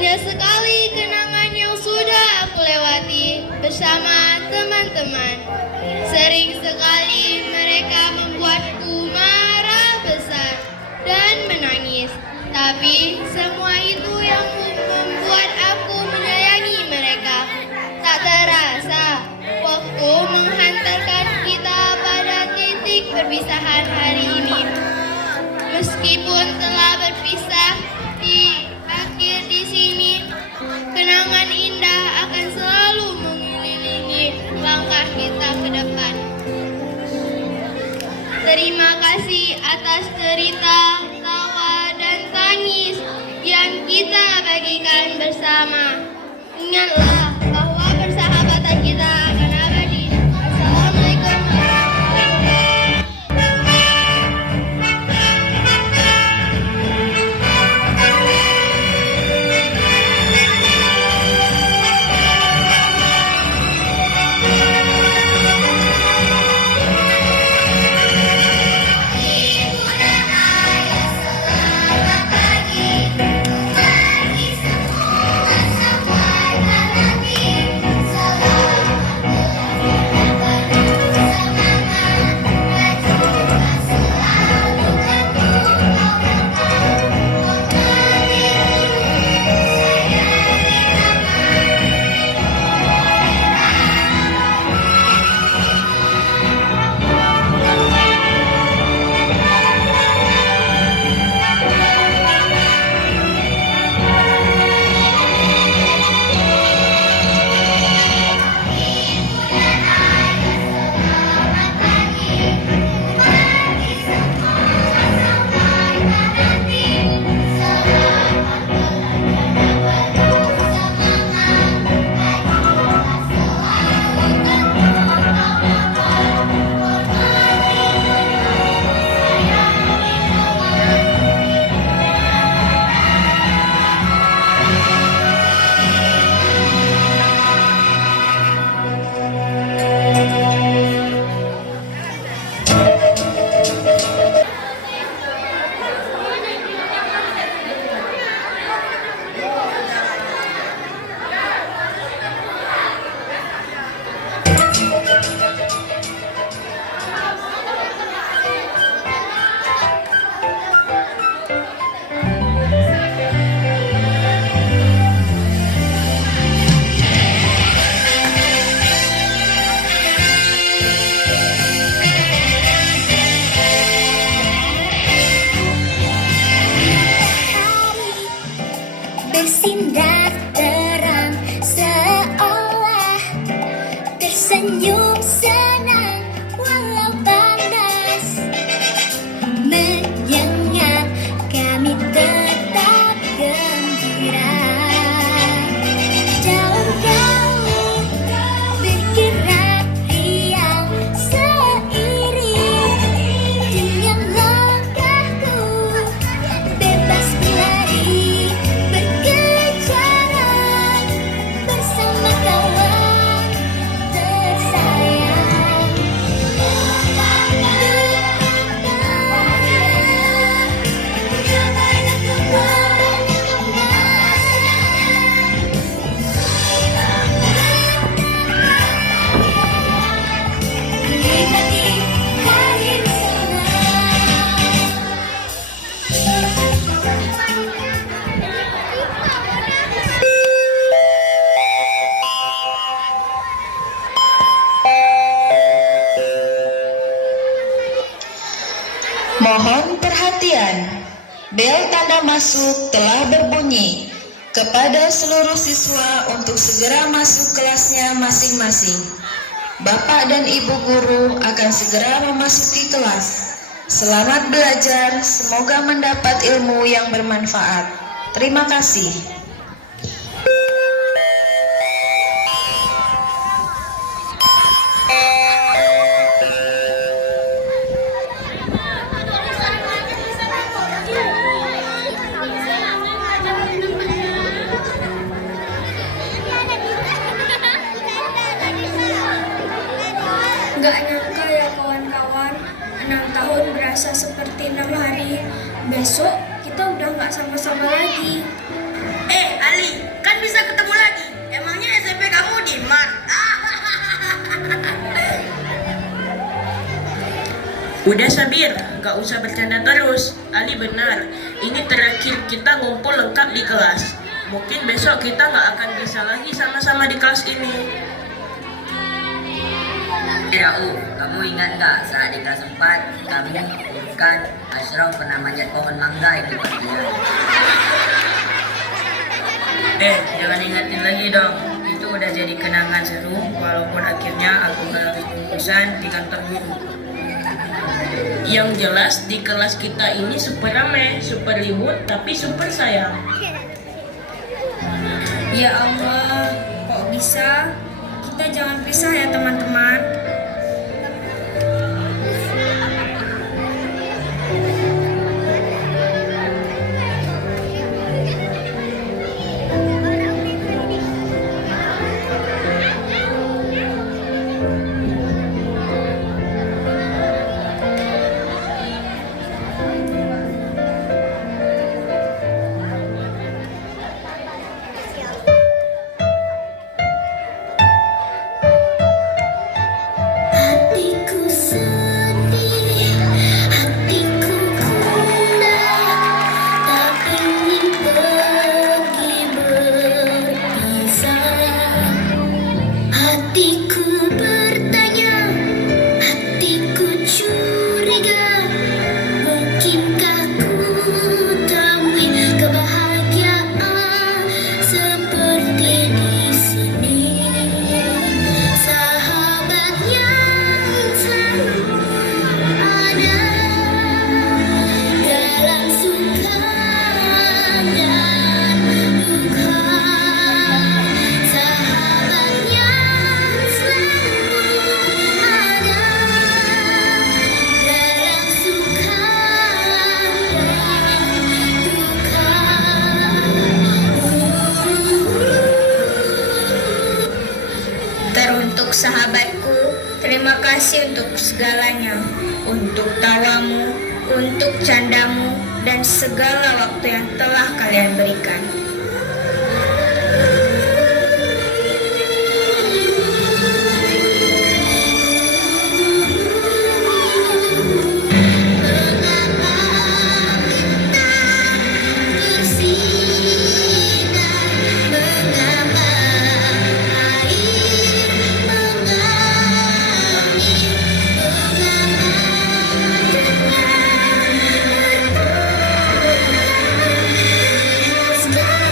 Banyak sekali kenangan yang sudah aku lewati bersama teman-teman. Sering sekali mereka membuatku marah besar dan menangis. Tapi semua itu yang membuat aku menyayangi mereka. Tak terasa waktu menghantarkan kita pada titik perpisahan hari ini. Meskipun telah berpisah di akhir di sini, kenangan indah akan selalu mengelilingi langkah kita ke depan. Terima kasih atas cerita, tawa, dan tangis yang kita bagikan bersama. Ingatlah bahwa persahabatan kita akan abadi. Assalamualaikum warahmatullahi bersinar terang seolah tersenyum senang walau panas menyengat kami tetap gembira jauh-jauh bergerak riang seiring dengan langkahku bebas berlari berkejaran bersama kawan tersayang. Menikmati hari bersama. Mohon perhatian, bel tanda masuk telah berbunyi. Kepada seluruh siswa untuk segera masuk kelasnya masing-masing. Bapak dan Ibu guru akan segera memasuki kelas. Selamat belajar, semoga mendapat ilmu yang bermanfaat. Terima kasih. Nggak nyangka ya kawan-kawan, 6 tahun berasa seperti 6 hari. Besok kita udah nggak sama-sama lagi. Ali, kan bisa ketemu lagi. Emangnya SMP kamu di Mart? Udah Sabir, gak usah bercanda terus. Ali benar, ini terakhir kita ngumpul lengkap di kelas. Mungkin besok kita gak akan bisa lagi sama-sama di kelas ini. Rau, kamu ingat gak saat di kelas 4 kamu, Urkan, Ashraf pernah manjat pohon mangga itu kalian? Jangan ingatin lagi dong. Itu udah jadi kenangan seru, walaupun akhirnya aku harus lulusan di kantor guru. Yang jelas di kelas kita ini super rame, super ribut, tapi super sayang. Ya Allah, kok bisa? Kita jangan pisah ya teman-teman. Hatiku sedih, hatiku gundah, tak ingin pergi berpisah. Hatiku bertanya, hatiku curiga, mungkinkah ku temui kebahagiaan seperti di sini. Sahabat yang selalu ada dalam suka dan duka. Sahabat yang selalu ada dalam suka dan duka. Teruntuk sahabatku, terima kasih untuk segalanya. Untuk tawamu, untuk candamu, dan segala waktu yang telah kalian berikan. Sekarang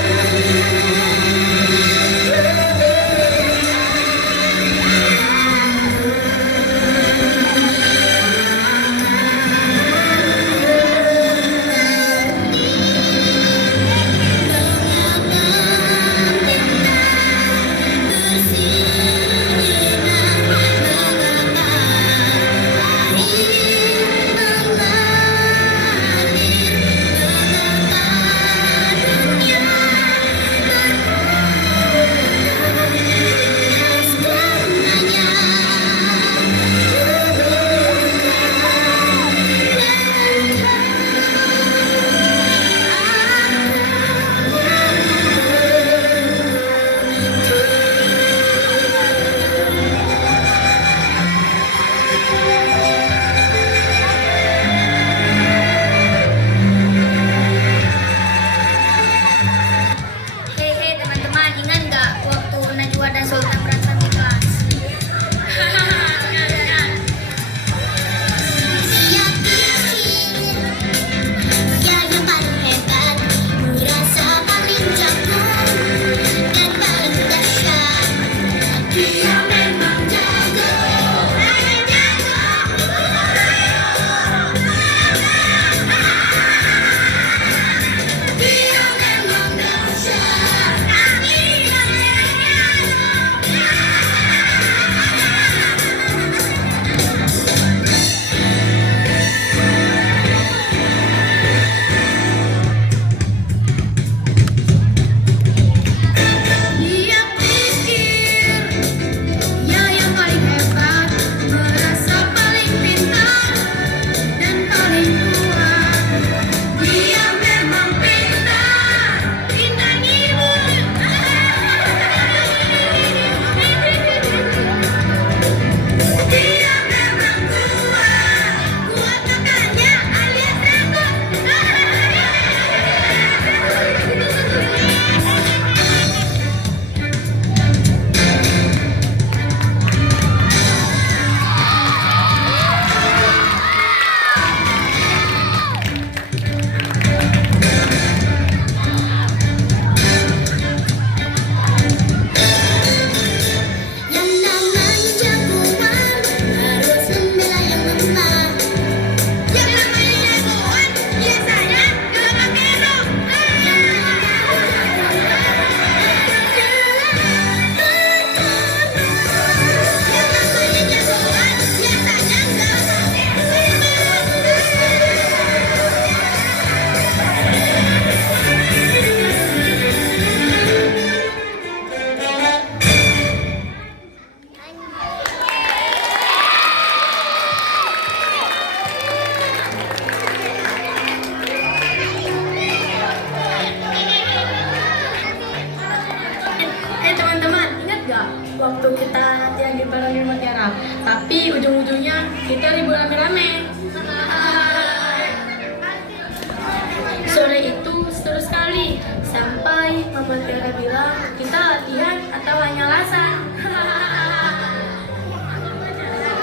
hari sampai Mama Tiara bilang kita latihan atau hanya alasan.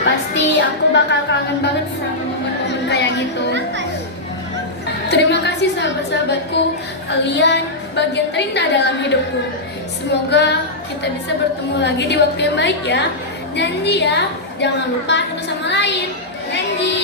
Pasti aku bakal kangen banget sama momen-momen kayak gitu. Terima kasih sahabat-sahabatku, kalian bagian terindah dalam hidupku. Semoga kita bisa bertemu lagi di waktu yang baik ya. Janji ya, jangan lupa satu sama lain. Janji.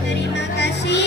Terima kasih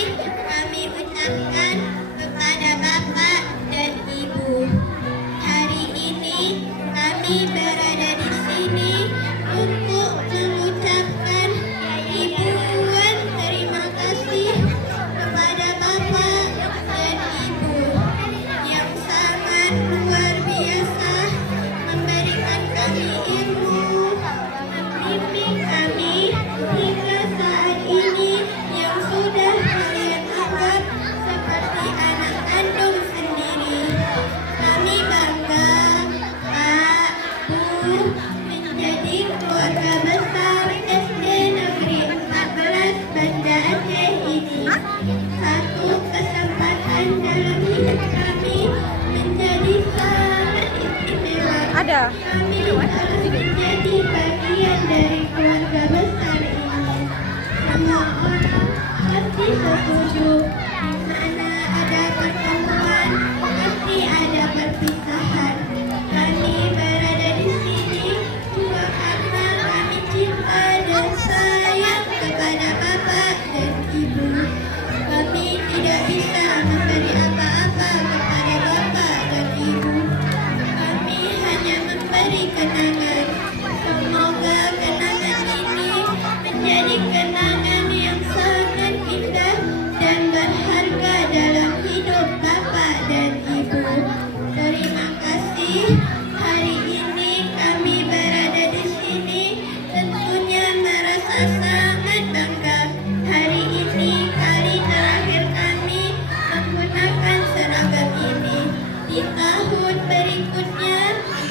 Bapak sangat bangga. Hari ini kali terakhir kami menggunakan seragam ini. Di tahun berikutnya,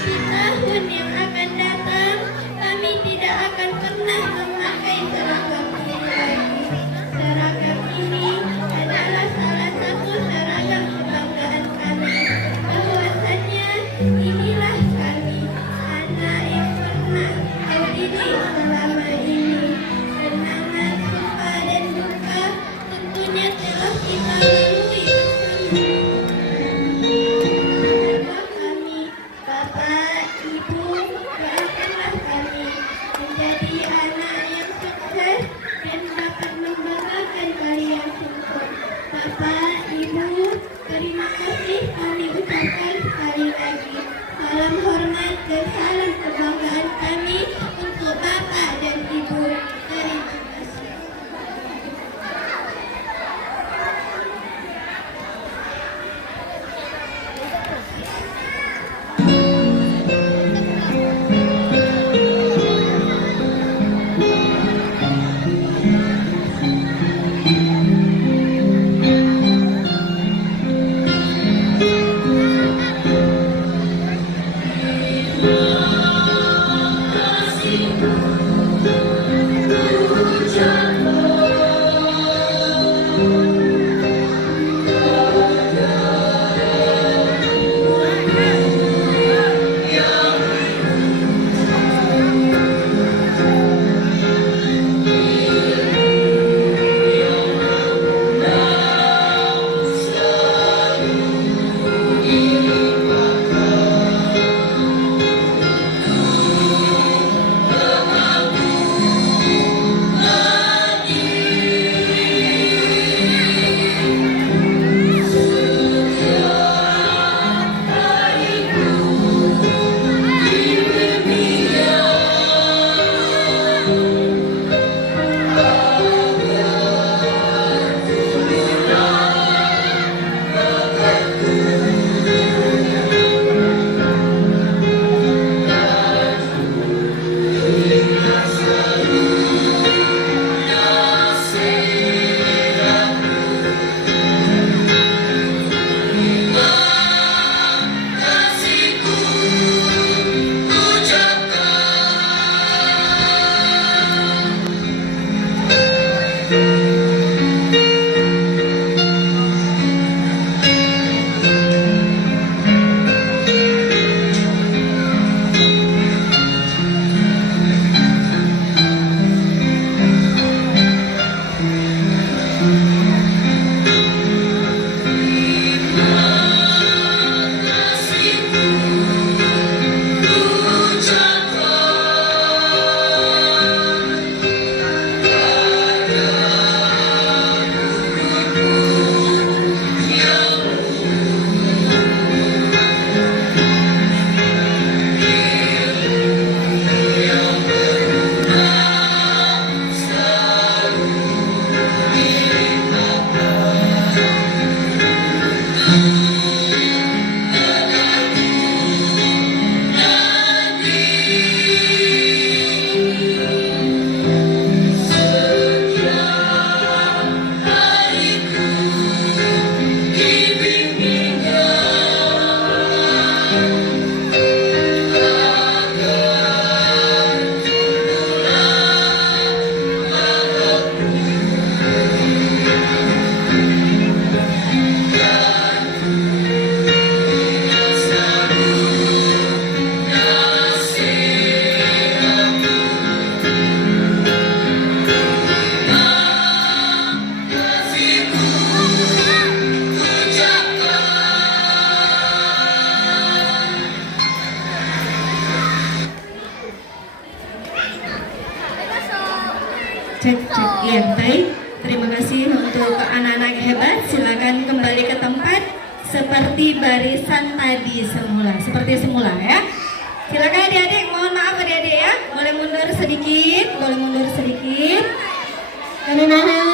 di tahun yang akan datang, kami tidak akan pernah memakai seragam ini lagi. Seragam ini adalah salah satu seragam kebanggaan kami. Bahwasannya inilah kami, anak yang pernah kau didik selama ini. Kenangan suka dan duka tentunya telah kita lalui bersama. Kami, Bapak, Ibu, doakanlah kami menjadi anak yang sukses dan dapat membanggakan kalian semua. Bapak, Ibu, terima kasih kami ucapkan sekali lagi. Salam hormat dan salam kebanggaan kami untuk Bapak dan Ibu. Terima kasih. Cek, iya, baik. Terima kasih untuk anak-anak hebat. Silakan kembali ke tempat seperti barisan tadi semula, seperti semula ya. Silakan adik-adik, mohon maaf adik-adik ya. Boleh mundur sedikit, boleh mundur sedikit. Kami mohon